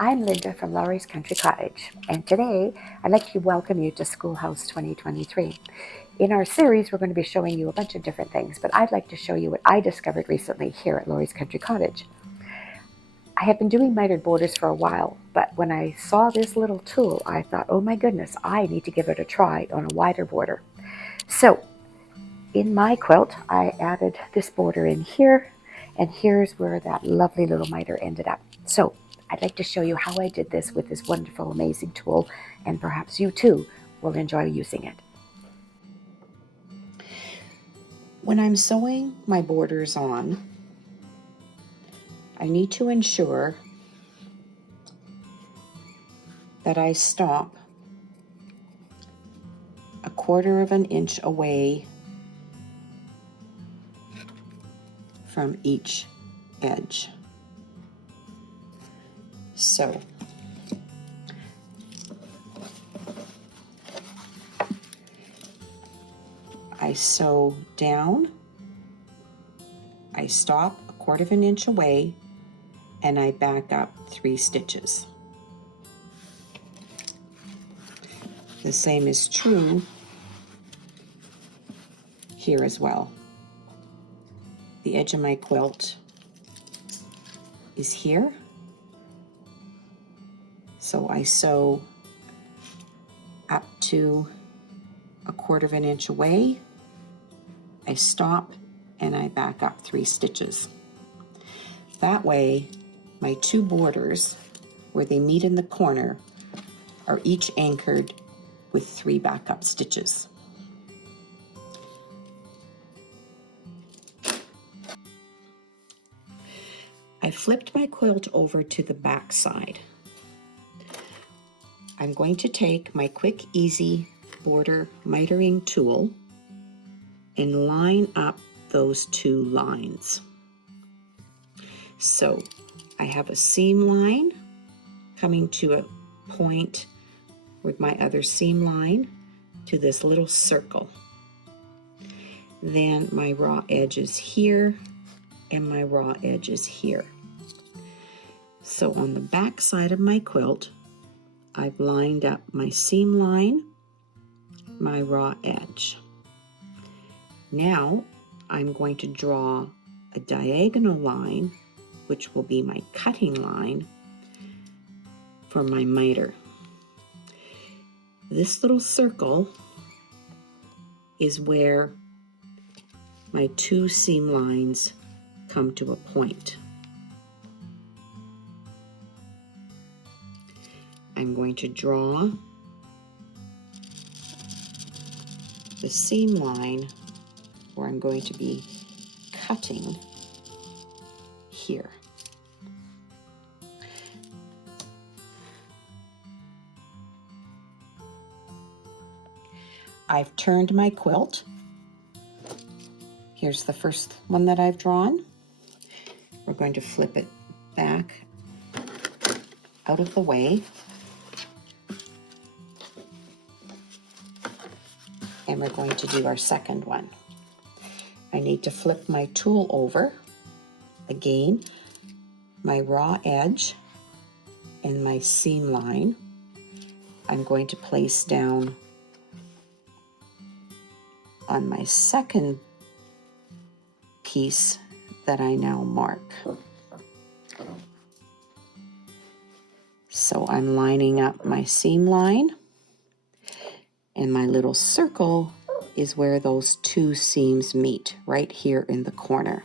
I'm Linda from Laurie's Country Cottage, and today I'd like to welcome you to Schoolhouse 2023. In our series, we're going to be showing you a bunch of different things, but I'd like to show you what I discovered recently here at Laurie's Country Cottage. I have been doing mitered borders for a while, but when I saw this little tool, I thought, oh my goodness, I need to give it a try on a wider border. So, in my quilt, I added this border in here, and here's where that lovely little miter ended up. So, I'd like to show you how I did this with this wonderful, amazing tool, and perhaps you too will enjoy using it. When I'm sewing my borders on, I need to ensure that I stop a 1/4 of an inch away from each edge. So I sew down, I stop a 1/4 of an inch away, and I back up 3 stitches. The same is true here as well. The edge of my quilt is here, so I sew up to a 1/4 of an inch away, I stop, and I back up 3 stitches. That way, my 2 borders, where they meet in the corner, are each anchored with 3 backup stitches. I flipped my quilt over to the back side. I'm going to take my Quick Easy border mitering tool and line up those 2 lines. So I have a seam line coming to a point with my other seam line to this little circle. Then my raw edge is here and my raw edge is here. So on the back side of my quilt, I've lined up my seam line, my raw edge. Now I'm going to draw a diagonal line, which will be my cutting line for my miter. This little circle is where my 2 seam lines come to a point. I'm going to draw the seam line where I'm going to be cutting here. I've turned my quilt. Here's the first one that I've drawn. We're going to flip it back out of the way. And we're going to do our second one. I need to flip my tool over. Again, my raw edge and my seam line I'm going to place down on my second piece that I now mark. So I'm lining up my seam line, and my little circle is where those 2 seams meet, right here in the corner.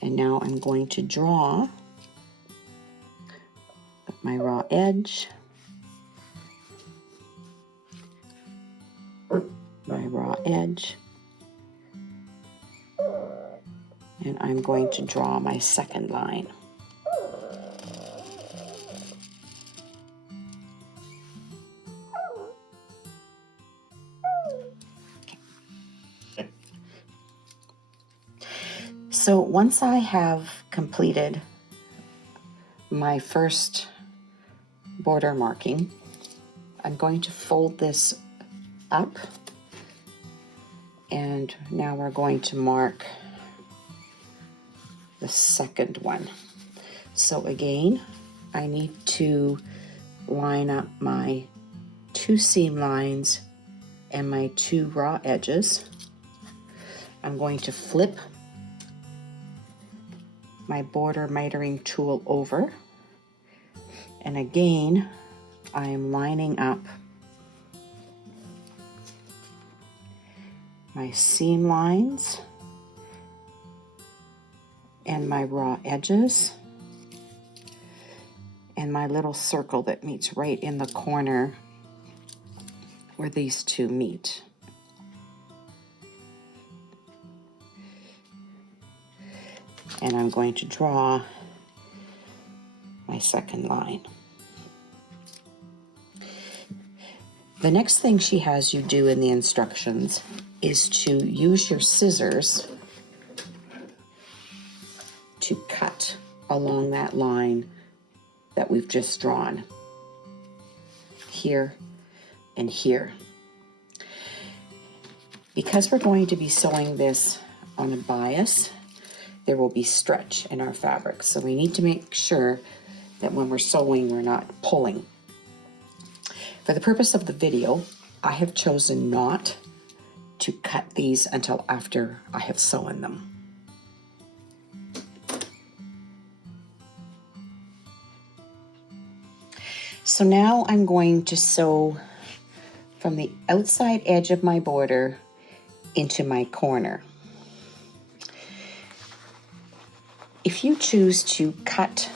And now I'm going to draw my raw edge, my raw edge, and I'm going to draw my second line. So once I have completed my first border marking, I'm going to fold this up, and now we're going to mark the second one. So again, I need to line up my 2 seam lines and my 2 raw edges. I'm going to flip my border mitering tool over, and again I am lining up my seam lines and my raw edges and my little circle that meets right in the corner where these two meet. And I'm going to draw my second line. The next thing she has you do in the instructions is to use your scissors to cut along that line that we've just drawn, here and here. Because we're going to be sewing this on a bias, there will be stretch in our fabric, so we need to make sure that when we're sewing, we're not pulling. For the purpose of the video, I have chosen not to cut these until after I have sewn them. So now I'm going to sew from the outside edge of my border into my corner. If you choose to cut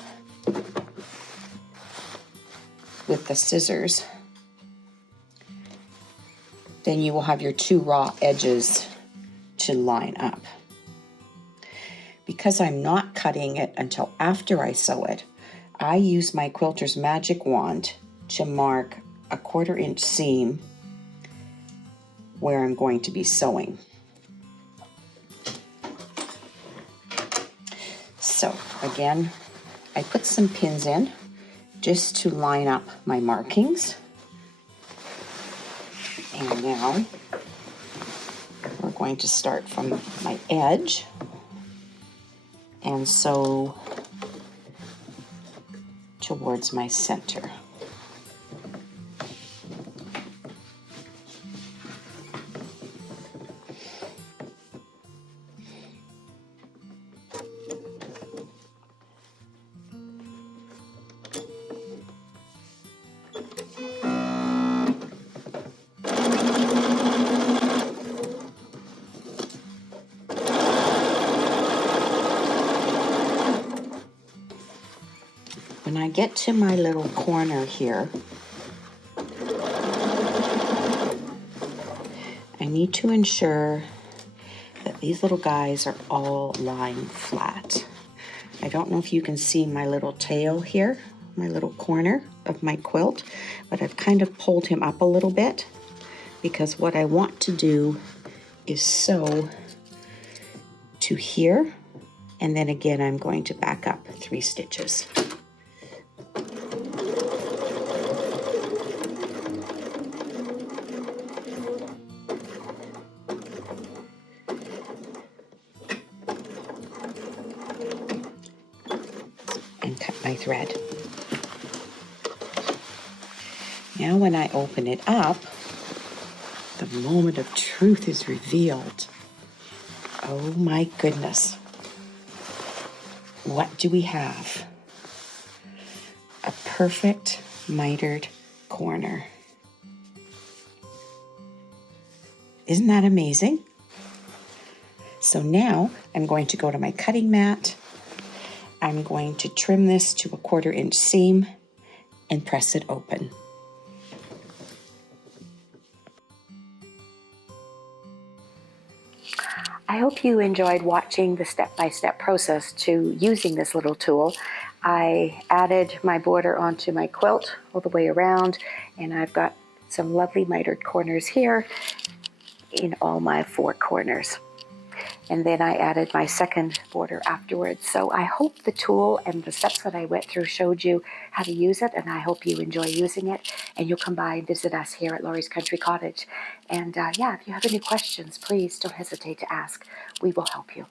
with the scissors, then you will have your 2 raw edges to line up. Because I'm not cutting it until after I sew it, I use my quilter's magic wand to mark a 1/4 inch seam where I'm going to be sewing. So again, I put some pins in just to line up my markings. And now we're going to start from my edge and sew towards my center. When I get to my little corner here, I need to ensure that these little guys are all lying flat. I don't know if you can see my little tail here, my little corner of my quilt, but I've kind of pulled him up a little bit because what I want to do is sew to here, and then again I'm going to back up 3 stitches. And cut my thread. Now when I open it up, the moment of truth is revealed. Oh my goodness. What do we have? A perfect mitered corner. Isn't that amazing? So now I'm going to go to my cutting mat. I'm going to trim this to a 1/4 inch seam and press it open. I hope you enjoyed watching the step-by-step process to using this little tool. I added my border onto my quilt all the way around, and I've got some lovely mitered corners here in all my 4 corners. And then I added my second border afterwards. So I hope the tool and the steps that I went through showed you how to use it, and I hope you enjoy using it, and you'll come by and visit us here at Laurie's Country Cottage. And yeah, if you have any questions, please don't hesitate to ask. We will help you.